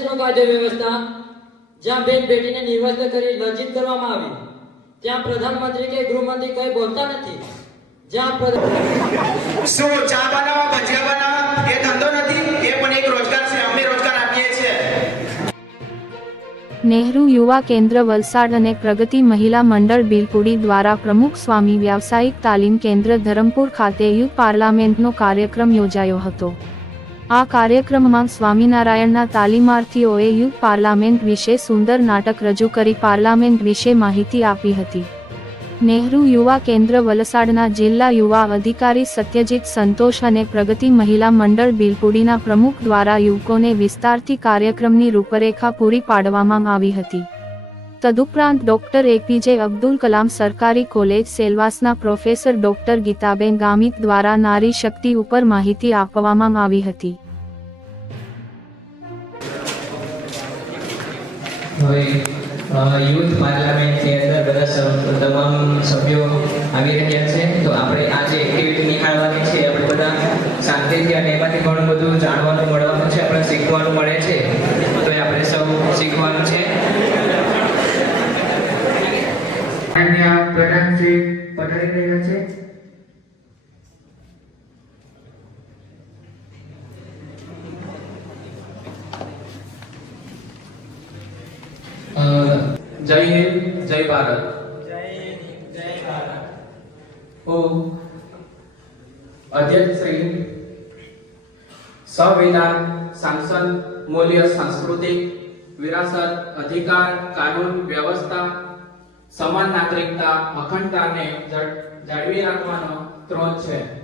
દેશનો કાયદો વ્યવસ્થા જ્યાં બેન બેટીને નિર્વસ્ત કરી લજ્જિત કરવામાં આવી. ત્યાં પ્રધાનમંત્રી કે ગૃહમંત્રી કઈ બોલતા નથી. જ્યાં પ્રધાન શું ચા બનાવવા ભજીયા બનાવવા એ ધંધો નથી એ પણ એક રોજગાર છે અમે રોજગાર આપીએ છીએ. નેહરુ યુવા કેન્દ્ર વલસાડ અને પ્રગતિ મહિલા મંડળ બિલપુડી દ્વારા પ્રમુખ સ્વામી વ્યાવસાયિક તાલીમ કેન્દ્ર ધરમપુર ખાતે યુથ પાર્લામેન્ટનો કાર્યક્રમ યોજાયો હતો. આ કાર્યક્રમમાં સ્વામિનારાયણના તાલીમાર્થીઓએ યુગ પાર્લામેન્ટ વિશે સુંદર નાટક રજૂ કરી પાર્લામેન્ટ વિશે માહિતી આપી હતી. નેહરુ યુવા કેન્દ્ર વલસાડના જિલ્લા યુવા અધિકારી સત્યજીત સંતોષ અને પ્રગતિ મહિલા મંડળ બિલપુડીના પ્રમુખ દ્વારા યુવકોને વિસ્તારથી કાર્યક્રમની રૂપરેખા પૂરી પાડવામાં આવી હતી. તદુપરાંત ડોક્ટર એપીજે અબ્દુલ કલામ સરકારી કોલેજ સેલવાસના પ્રોફેસર ડોક્ટર ગીતાબેન ગામિત દ્વારા નારી શક્તિ ઉપર માહિતી આપવામાં આવી હતી. યુથ પાર્લામેન્ટની અંદર બધા તમામ સભ્યો આવી રહ્યા છે તો આપણે આ જે એક્ટિવિટી નિહાળવાની છે આપણે બધા શાંતિથી અને એમાંથી ઘણું બધું જાણવાનું મળવાનું છે આપણે શીખવાનું મળે છે તો એ આપણે સૌ શીખવાનું છે માનનીય પ્રધાનશ્રી પધારી રહ્યા છે. જય હિન્દ જય ભારત. હું અધ્યક્ષ શ્રી સંવિધાન સાંસદ મૂલ્ય સાંસ્કૃતિક વિરાસત અધિકાર કાનૂન વ્યવસ્થા સમાન નાગરિકતા, અખંડતાને જાળવી રાખવાનો સ્ત્રોત છે.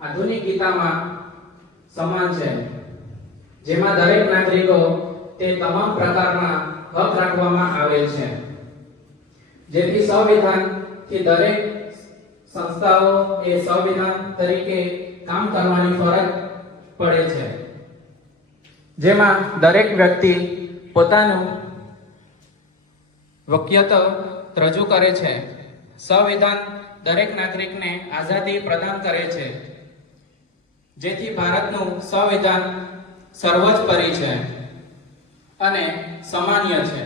આધુનિક ગીતામાં સમાન છે. જેમાં દરેક નાગરિકો તે તમામ પ્રકારના હક રાખવામાં આવેલ છે. જેથી સંવિધાન કે દરેક સંસ્થાઓ એ સંવિધાન તરીકે કામ કરવાની ફરજ પડે છે. જેમાં દરેક વ્યક્તિ પોતાનું વક્યત્વ રજૂ કરે છે. સંવિધાન દરેક નાગરિકને આઝાદી પ્રદાન કરે છે. જેથી ભારતનું સંવિધાન સર્વોચ્ચપરી છે અને સામાન્ય છે.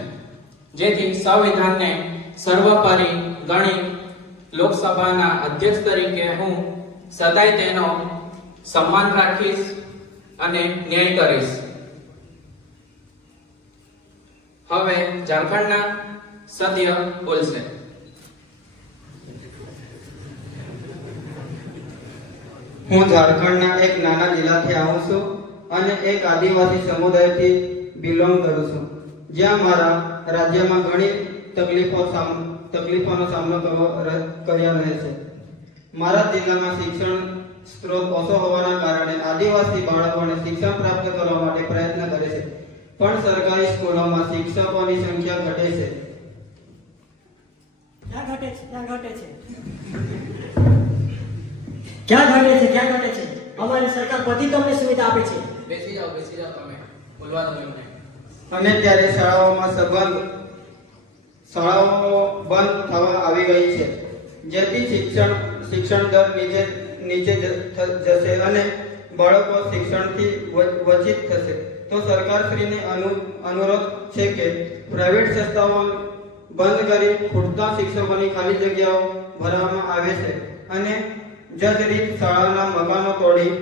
જેથી સંવિધાનને સર્વોપરી ગણી લોકસભાના અધ્યક્ષ તરીકે હું સદાય તેનો સન્માન રાખીશ અને ન્યાય કરીશ. હવે ઝારખંડના સત્ય બોલશે હું ઝારખંડના એક નાના જિલ્લાથી આવું છું અને એક આદિવાસી સમુદાયથી બિલોંગ કરું છું. જ્યાં મારા રાજ્યમાં ઘણી તકલીફો તકલીફોનો સામનો કરવો કર્યા રહે છે. મારા જિલ્લામાં શિક્ષણ સ્ત્રોત ઓછો હોવાના કારણે આદિવાસી બાળકોને શિક્ષણ પ્રાપ્ત કરવા માટે પ્રયત્ન કરે છે. પણ સરકારી સ્કૂલોમાં શિક્ષકોની સંખ્યા ઘટે છે. ક્યાં ઘટે છે? ક્યાં ઘટે છે? ક્યાં ઘટે છે? ક્યાં ઘટે છે? અમારી સરકાર બધી તમને સુવિધા આપે છે. બેસી જાઓ બેસી જાઓ તમે. બોલવા દો એમને અને ત્યારે શાળાઓમાં સંબંધ શાળાઓ બંધ થવા આવી ગઈ છે. જેથી શિક્ષણ શિક્ષણ દર નીચે નીચે જ- જશે અને બાળકો શિક્ષણથી વ- વંચિત થશે. તો સરકારશ્રીને અનુ અનુરોધ છે કે પ્રાઇવેટ સંસ્થાઓ બંધ કરી ખૂટતા શિક્ષકોની ખાલી જગ્યાઓ ભરવામાં આવે છે અને જજરીત શાળાના મકાનો તોડી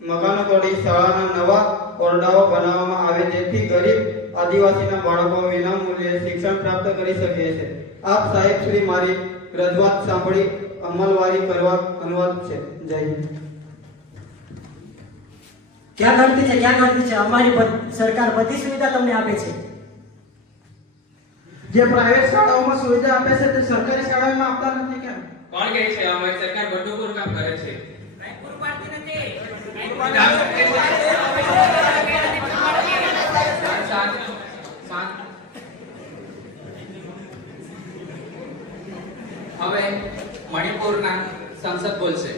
મકાનો તોડી શાળાના નવા ઓરડાઓ બનાવવામાં આવે જેથી ગરીબ આદિવાસીના બાળકો વિનામૂલ્યે શિક્ષણ પ્રાપ્ત કરી શકે છે. આપ સાહેબ શ્રી મારી રજૂઆત સાંભળી અમલવારી કરવા અનુવાદ છે. જય હિન્દ. ક્યાં ઘટતી છે? ક્યાં ઘટતી છે? અમારી સરકાર બધી સુવિધા તમને આપે છે. જે પ્રાઇવેટ શાળાઓમાં સુવિધા આપે છે તે સરકારી શાળાઓમાં આપતા નથી કેમ? કોણ કહે છે? અમારી સરકાર બધું કામ કરે છે. હવે મણિપુરના સંસદ બોલશે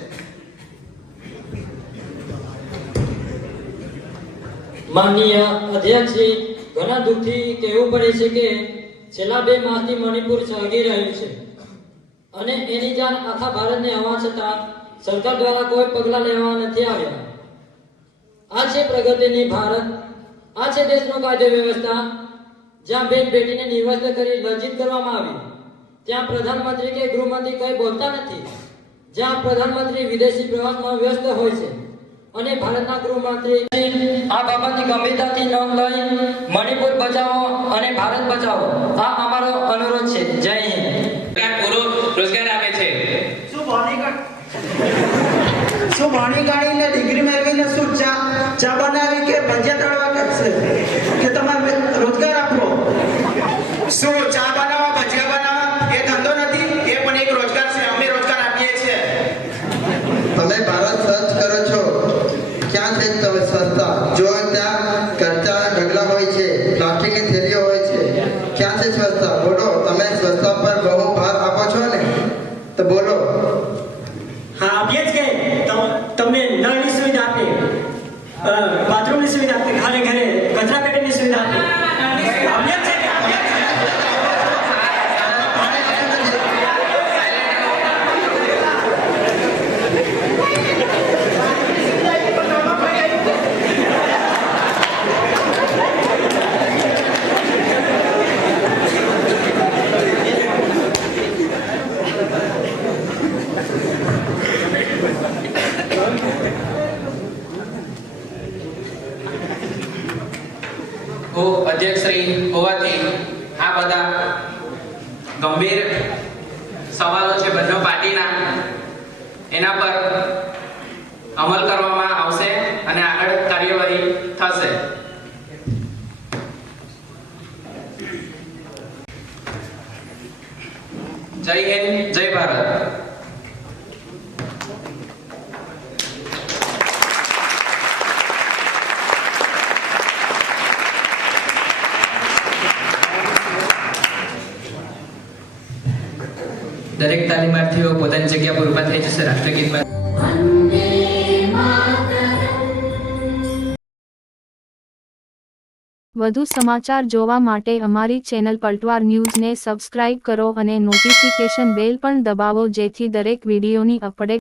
માનનીય અધ્યક્ષશ્રી ઘણા દુઃખથી કહેવું પડે છે કે છેલ્લા બે માસથી મણિપુર સળગી રહ્યું છે. અને એની જાણ આખા ભારતને હોવા છતાં સરકાર દ્વારા કોઈ પગલાં લેવા નથી આવ્યા. આ છે પ્રગતિની ભારત, આ છે દેશનો કાયદો વ્યવસ્થા, જ્યાં બેન બેટીને નિર્વસ્ત કરી લજ્જિત કરવામાં આવી. ત્યાં પ્રધાનમંત્રી કે ગૃહમંત્રી કંઈ બોલતા નથી. જ્યાં પ્રધાનમંત્રી વિદેશી પ્રવાસમાં વ્યસ્ત હોય છે. અને ભારતના ગૃહમંત્રી આ બાબતની ગંભીરતાથી નોંધ લઈ મણિપુર બચાવો અને ભારત બચાવો. આ અમારો અનુરોધ છે. જય હિન્દ. પૂરો રોજગાર આપે છે. શું ભણી શું ભણી કાઢીને ડિગ્રી મેળવીને શું ચા ચા બનાવી કે ભજીયા તળવા કરશે કે તમારે રોજગાર આપો શું ચા બનાવવા ભજીયા બનાવવા એ ધંધો નથી એ પણ એક રોજગાર છે અમે રોજગાર આપીએ છીએ તમે ભારત સર્ચ કરો છો ક્યાં છે તમે સસ્તા જો ત્યાં કચરા ઢગલા હોય પ્લાસ્ટિકની થેલીઓ હોય છે. ક્યાં છે સ્વચ્છતા પર બહુ ભાર આપો છો ને તો બોલો હા આપીએ જ કે તમ- તમને નળની સુવિધા આપી અ, બાથરૂમની સુવિધા આપી ઘરે ઘરે કચરા પેટીની સુવિધા આપી આપીએ જ છે કે આપીએ જ છે. હું અધ્યક્ષશ્રી હોવાથી આ બધા ગંભીર સવાલો છે બંને પાર્ટીના. એના પર અમલ કરવામાં આવશે અને આગળ કાર્યવાહી થશે. જય હિન્દ જય ભારત દરેક તાલીમાર્થીઓ પોતાની જગ્યા પર ઊભા થઈ જશે રાષ્ટ્રગીતમાં. વધુ સમાચાર જોવા માટે અમારી ચેનલ પલટવાર ન્યૂઝને સબસ્ક્રાઇબ કરો અને નોટિફિકેશન બેલ પણ દબાવો જેથી દરેક વિડીયોની અપડેટ